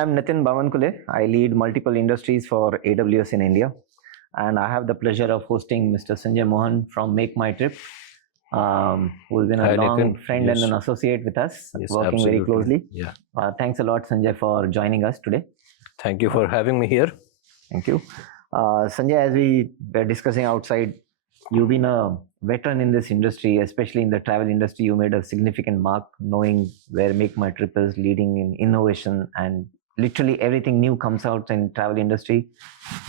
I am Nitin Bhavankule. I lead multiple industries for AWS in India, and I have the pleasure of hosting Mr. Sanjay Mohan from MakeMyTrip, who's been a Hi, long Nitin. friend Yes. and an associate with us, Yes, working very absolutely. closely. Yeah. Thanks a lot, Sanjay, for joining us today. Thank you for having me here. Thank you. Sanjay, as we were discussing outside, you've been a veteran in this industry, especially in the travel industry. You made a significant mark knowing where MakeMyTrip is leading in innovation, and literally everything new comes out in travel industry.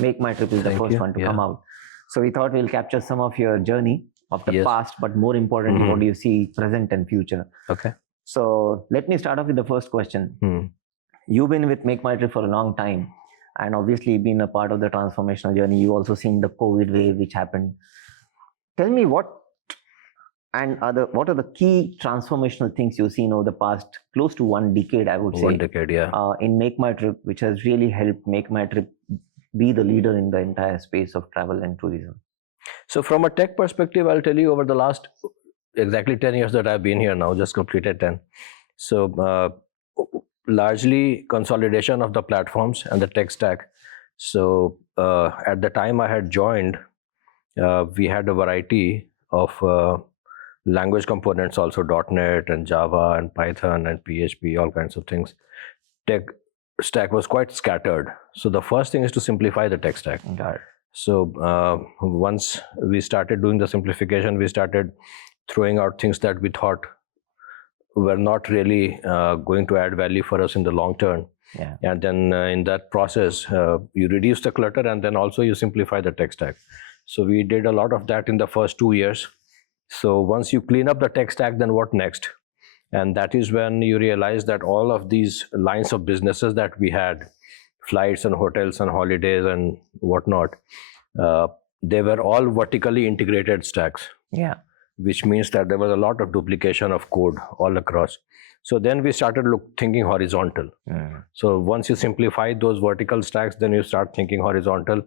MakeMyTrip is the Thank first you. one to Yeah. come out. So we thought we'll capture some of your journey of the Yes. past, but more importantly, what do you see present and future? Okay. So let me start off with the first question. You've been with MakeMyTrip for a long time, and obviously been a part of the transformational journey. You also seen the COVID wave which happened. Tell me what are the key transformational things you've seen over the past close to 1 decade, I would say. 1 decade, yeah. In MakeMyTrip, which has really helped MakeMyTrip be the leader in the entire space of travel and tourism. So from a tech perspective, I'll tell you over the last exactly 10 years that I've been here now, just completed 10. So largely consolidation of the platforms and the tech stack. So at the time I had joined, we had a variety of language components, also .NET and Java and Python and PHP, all kinds of things. Tech stack was quite scattered. So the first thing is to simplify the tech stack. Got it. So once we started doing the simplification, we started throwing out things that we thought were not really going to add value for us in the long term. Yeah. And then in that process, you reduce the clutter, and then also you simplify the tech stack. So we did a lot of that in the first 2 years. So once you clean up the tech stack, then what next? And that is when you realize that all of these lines of businesses that we had, flights and hotels and holidays and whatnot, they were all vertically integrated stacks. Yeah. Which means that there was a lot of duplication of code all across. So then we started thinking horizontal. So once you simplify those vertical stacks, then you start thinking horizontal,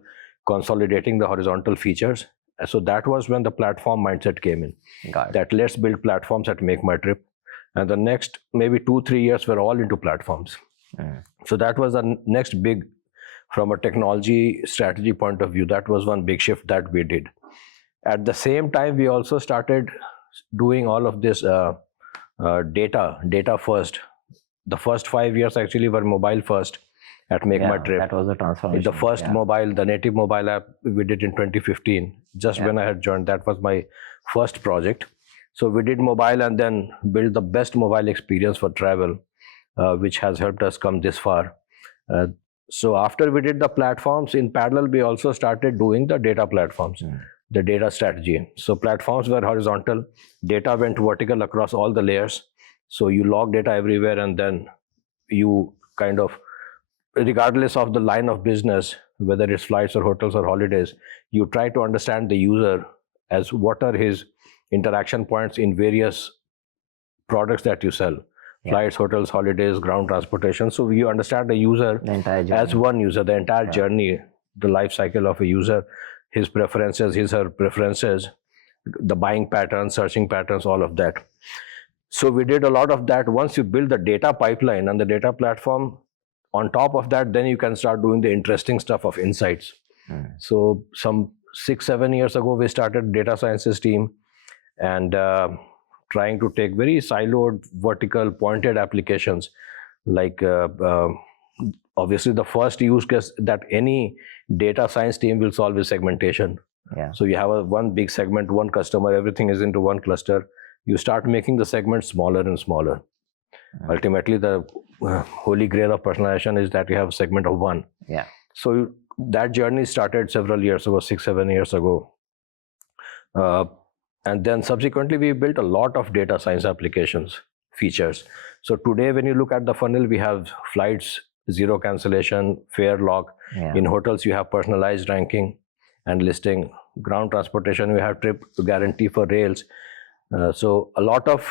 consolidating the horizontal features. So that was when the platform mindset came in. Got it. That let's build platforms at MakeMyTrip. And the next maybe 2-3 years were all into platforms. So that was the next big, from a technology strategy point of view, that was one big shift that we did. At the same time, we also started doing all of this data first. The first 5 years actually were mobile first at MakeMyTrip. Yeah, that was the transformation. The first the native mobile app we did in 2015, just when I had joined. That was my first project. So we did mobile and then built the best mobile experience for travel, which has helped us come this far. So after we did the platforms, in parallel, we also started doing the data platforms, the data strategy. So platforms were horizontal, data went vertical across all the layers. So you log data everywhere, and then you kind of, regardless of the line of business, whether it's flights or hotels or holidays, you try to understand the user as what are his interaction points in various products that you sell. Flights, hotels, holidays, ground transportation. So you understand the user as one user, the entire journey, the life cycle of a user, his preferences, her preferences, the buying patterns, searching patterns, all of that. So we did a lot of that. Once you build the data pipeline and the data platform, on top of that, then you can start doing the interesting stuff of insights. So some 6-7 years ago, we started data sciences team, and trying to take very siloed, vertical, pointed applications. Like obviously the first use case that any data science team will solve is segmentation. So you have one big segment, one customer, everything is into one cluster. You start making the segments smaller and smaller. Ultimately, the holy grail of personalization is that you have a segment of one. So that journey started several years ago, 6-7 years ago. And then subsequently, we built a lot of data science applications, features. So today, when you look at the funnel, we have flights, zero cancellation, fare log. In hotels, you have personalized ranking and listing. Ground transportation, we have trip guarantee for rails. So a lot of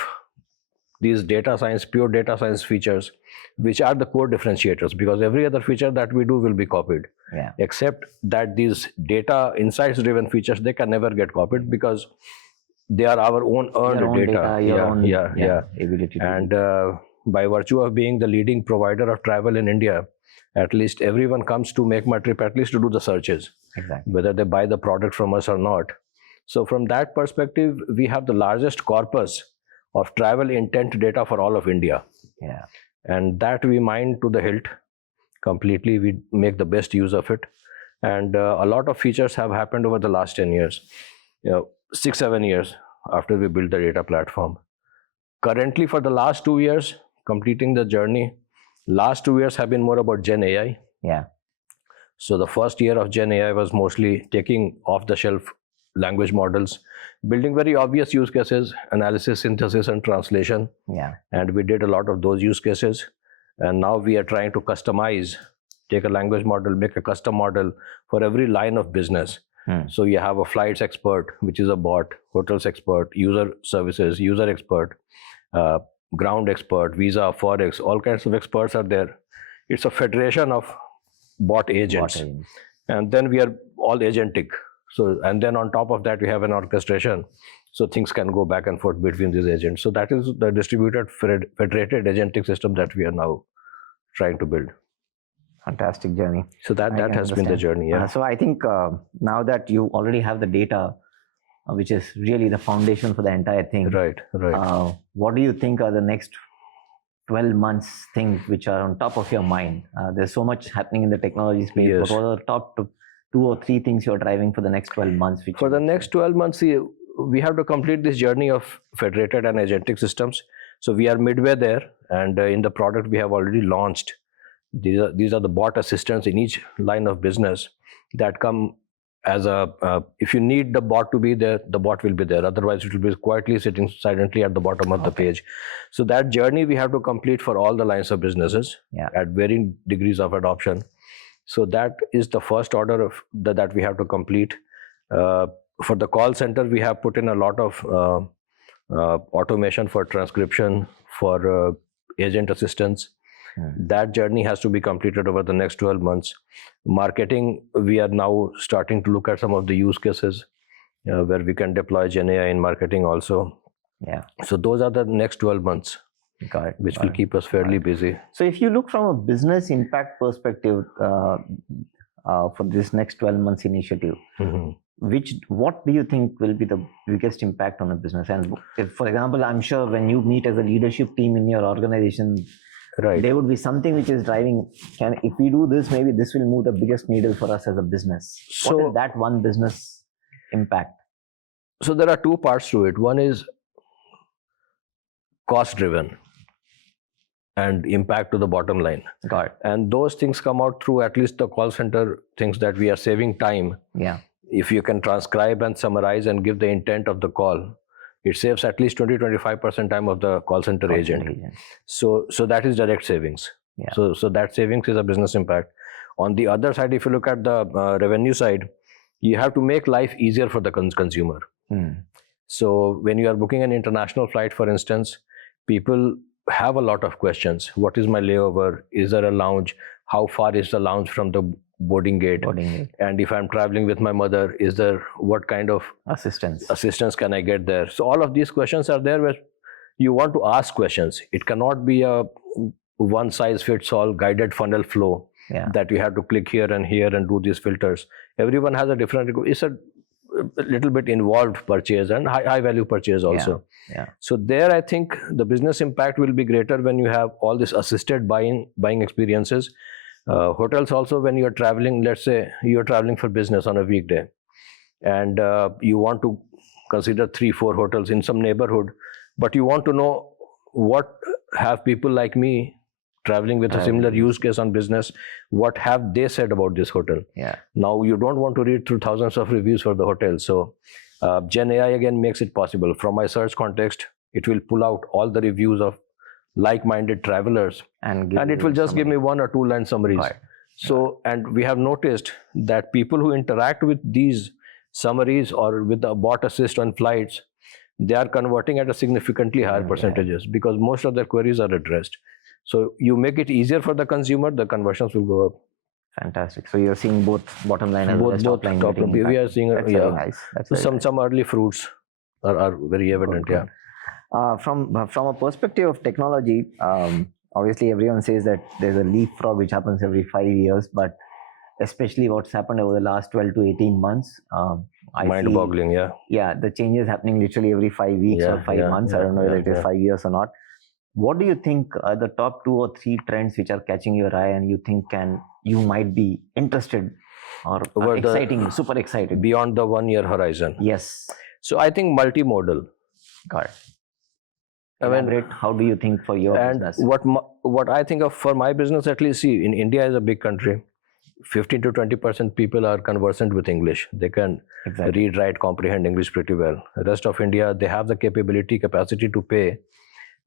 these data science, pure data science features, which are the core differentiators, because every other feature that we do will be copied. Except that these data insights driven features, they can never get copied because they are our own earned data. Ability. And by virtue of being the leading provider of travel in India, at least everyone comes to MakeMyTrip at least to do the searches, Exactly. whether they buy the product from us or not. So from that perspective, we have the largest corpus of travel intent data for all of India. Yeah. And that we mine to the hilt completely. We make the best use of it. And a lot of features have happened over the last 10 years, 6-7 years after we built the data platform. Currently, for the last 2 years, completing the journey, last 2 years have been more about Gen AI. Yeah. So the first year of Gen AI was mostly taking off-the-shelf language models, building very obvious use cases, analysis, synthesis, and translation. Yeah. And we did a lot of those use cases. And now we are trying to customize, take a language model, make a custom model for every line of business. So you have a flights expert, which is a bot, hotels expert, user services, user expert, ground expert, visa, forex, all kinds of experts are there. It's a federation of bot agents. And then we are all agentic. So, and then on top of that, we have an orchestration. So things can go back and forth between these agents. So that is the distributed federated agentic system that we are now trying to build. Fantastic journey. So that has been the journey. Yeah. So I think now that you already have the data, which is really the foundation for the entire thing. Right. What do you think are the next 12 months things which are on top of your mind? There's so much happening in the technology space. Yes. But what are the top 2 or 3 things you're driving for the next 12 months? For the next 12 months, we have to complete this journey of federated and agentic systems. So we are midway there, and in the product we have already launched. These are the bot assistants in each line of business that come as if you need the bot to be there, the bot will be there. Otherwise, it will be quietly sitting silently at the bottom of the page. So that journey we have to complete for all the lines of businesses at varying degrees of adoption. So that is the first order of that we have to complete. For the call center, we have put in a lot of automation for transcription, for agent assistance. That journey has to be completed over the next 12 months. Marketing, we are now starting to look at some of the use cases where we can deploy Gen AI in marketing also. Yeah. So those are the next 12 months, which will keep us fairly busy. So if you look from a business impact perspective for this next 12 months initiative, what do you think will be the biggest impact on a business? And if, for example, I'm sure when you meet as a leadership team in your organization, there would be something which is driving, if we do this, maybe this will move the biggest needle for us as a business. So, what is that one business impact? So there are 2 parts to it. One is cost driven and impact to the bottom line. Got it. And those things come out through at least the call center things that we are saving time. Yeah. If you can transcribe and summarize and give the intent of the call, it saves at least 20-25% time of the call center agent. So that is direct savings. Yeah. So that savings is a business impact. On the other side, if you look at the revenue side, you have to make life easier for the consumer. So when you are booking an international flight, for instance, people have a lot of questions. What is my layover? Is there a lounge? How far is the lounge from the boarding gate? And if I'm traveling with my mother, is there, what kind of assistance can I get there? So all of these questions are there where you want to ask questions. It cannot be a one size fits all guided funnel flow that you have to click here and do these filters. Everyone has a different, it's a little bit involved purchase and high value purchase also. So there I think the business impact will be greater when you have all this assisted buying experiences. Hotels also, when you're traveling, let's say you're traveling for business on a weekday and you want to consider 3-4 hotels in some neighborhood, but you want to know what have people like me traveling with a similar use case on business, what have they said about this hotel? Now you don't want to read through thousands of reviews for the hotel. So Gen AI again makes it possible. From my search context, it will pull out all the reviews of like-minded travelers and it will just give me 1 or 2 line summaries. So and we have noticed that people who interact with these summaries or with the bot assist on flights, they are converting at a significantly higher percentages because most of their queries are addressed. So you make it easier for the consumer, the conversions will go up. Fantastic. So you're seeing both bottom line and both top line. We are seeing very nice. So some early fruits are very evident. From a perspective of technology, obviously everyone says that there's a leapfrog which happens every 5 years, but especially what's happened over the last 12 to 18 months, I Mind-boggling, feel, yeah, the changes happening literally every 5 weeks or 5 months. I don't know whether it is 5 years or not. What do you think are the top 2 or 3 trends which are catching your eye and you think you might be interested or exciting, super excited? Beyond the 1 year horizon. Yes. So I think multimodal. Got it. Elaborate, how do you think for your business? What I think of for my business, at least, see, in India is a big country. 15 to 20% people are conversant with English. They can read, write, comprehend English pretty well. The rest of India, they have the capacity to pay,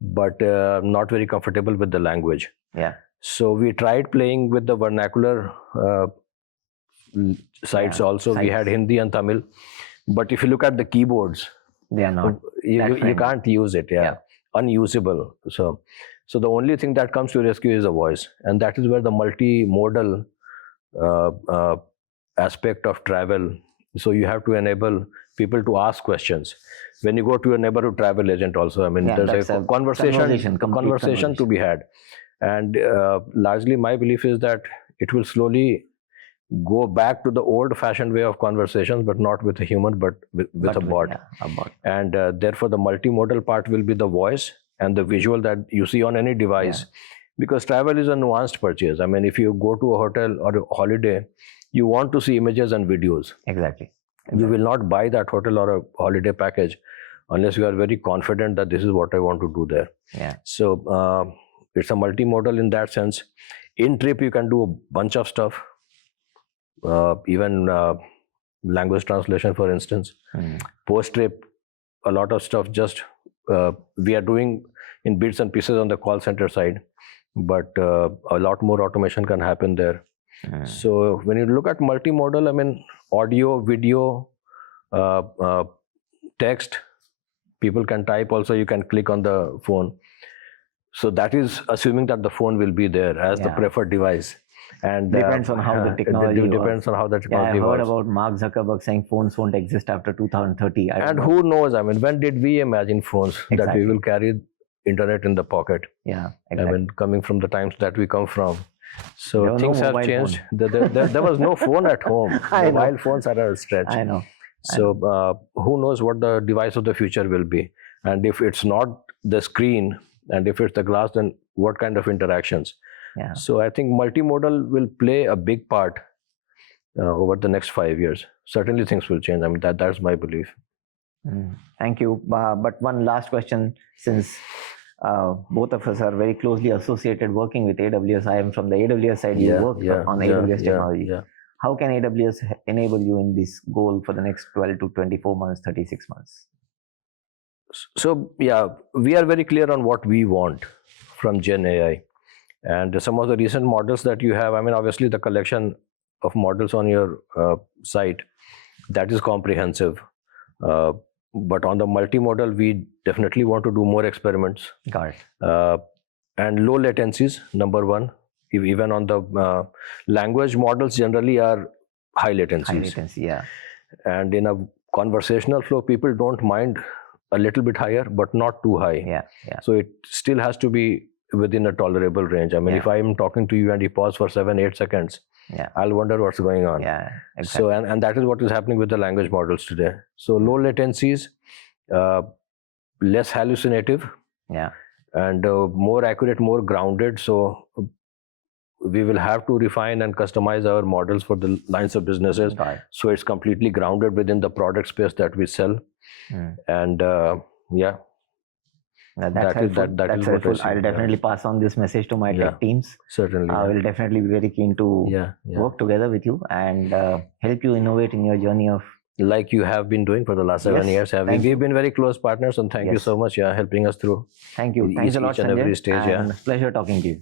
but not very comfortable with the language. Yeah. So we tried playing with the vernacular sites also. We had Hindi and Tamil, but if you look at the keyboards, they are not. You can't use it. Unusable. So the only thing that comes to rescue is the voice, and that is where the multimodal aspect of travel. So you have to enable people to ask questions. When you go to a neighborhood travel agent also, I mean, there's a conversation to be had. And largely my belief is that it will slowly go back to the old-fashioned way of conversations, but not with a human, but with a bot. And therefore the multimodal part will be the voice and the visual that you see on any device. Because travel is a nuanced purchase. I mean, if you go to a hotel or a holiday, you want to see images and videos. Exactly. You will not buy that hotel or a holiday package unless you are very confident that this is what I want to do there. Yeah. So it's a multimodal in that sense. In trip, you can do a bunch of stuff, even language translation, for instance. Post trip, a lot of stuff. Just we are doing in bits and pieces on the call center side, but a lot more automation can happen there. So when you look at multimodal, I mean, audio, video, text, people can type also, you can click on the phone. So that is assuming that the phone will be there as the preferred device. And depends on how the technology depends on how the technology I heard about Mark Zuckerberg saying phones won't exist after 2030. And who knows? I mean, when did we imagine phones that we will carry internet in the pocket? Yeah, exactly. I mean, coming from the times that we come from. So things have changed. There was no phone at home. Mobile phones are a stretch. I know. So who knows what the device of the future will be? And if it's not the screen, and if it's the glass, then what kind of interactions? Yeah. So I think multimodal will play a big part over the next 5 years. Certainly things will change. I mean, that's my belief. Thank you. But one last question, since both of us are very closely associated working with AWS. I am from the AWS side. You work on AWS technology. How can AWS enable you in this goal for the next 12 to 24 months, 36 months? So yeah, we are very clear on what we want from Gen AI. And some of the recent models that you have, I mean, obviously the collection of models on your site, that is comprehensive. But on the multimodal, we definitely want to do more experiments. Got it. And low latencies, number one. Even on the language models generally are high latencies. High latency, yeah. And in a conversational flow, people don't mind a little bit higher, but not too high. Yeah. So it still has to be within a tolerable range. I mean, if I'm talking to you and you pause for 7-8 seconds, I'll wonder what's going on. Yeah, exactly. So and that is what is happening with the language models today. So low latencies, less hallucinative, and more accurate, more grounded. So we will have to refine and customize our models for the lines of businesses. So it's completely grounded within the product space that we sell. And that's helpful. I'll definitely pass on this message to my tech teams. Certainly. I will definitely be very keen to work together with you and help you innovate in your journey of... Like you have been doing for the last 7 years. We've been very close partners, and thank you so much helping us through. Thank you. Thanks a lot, each and every stage. And pleasure talking to you.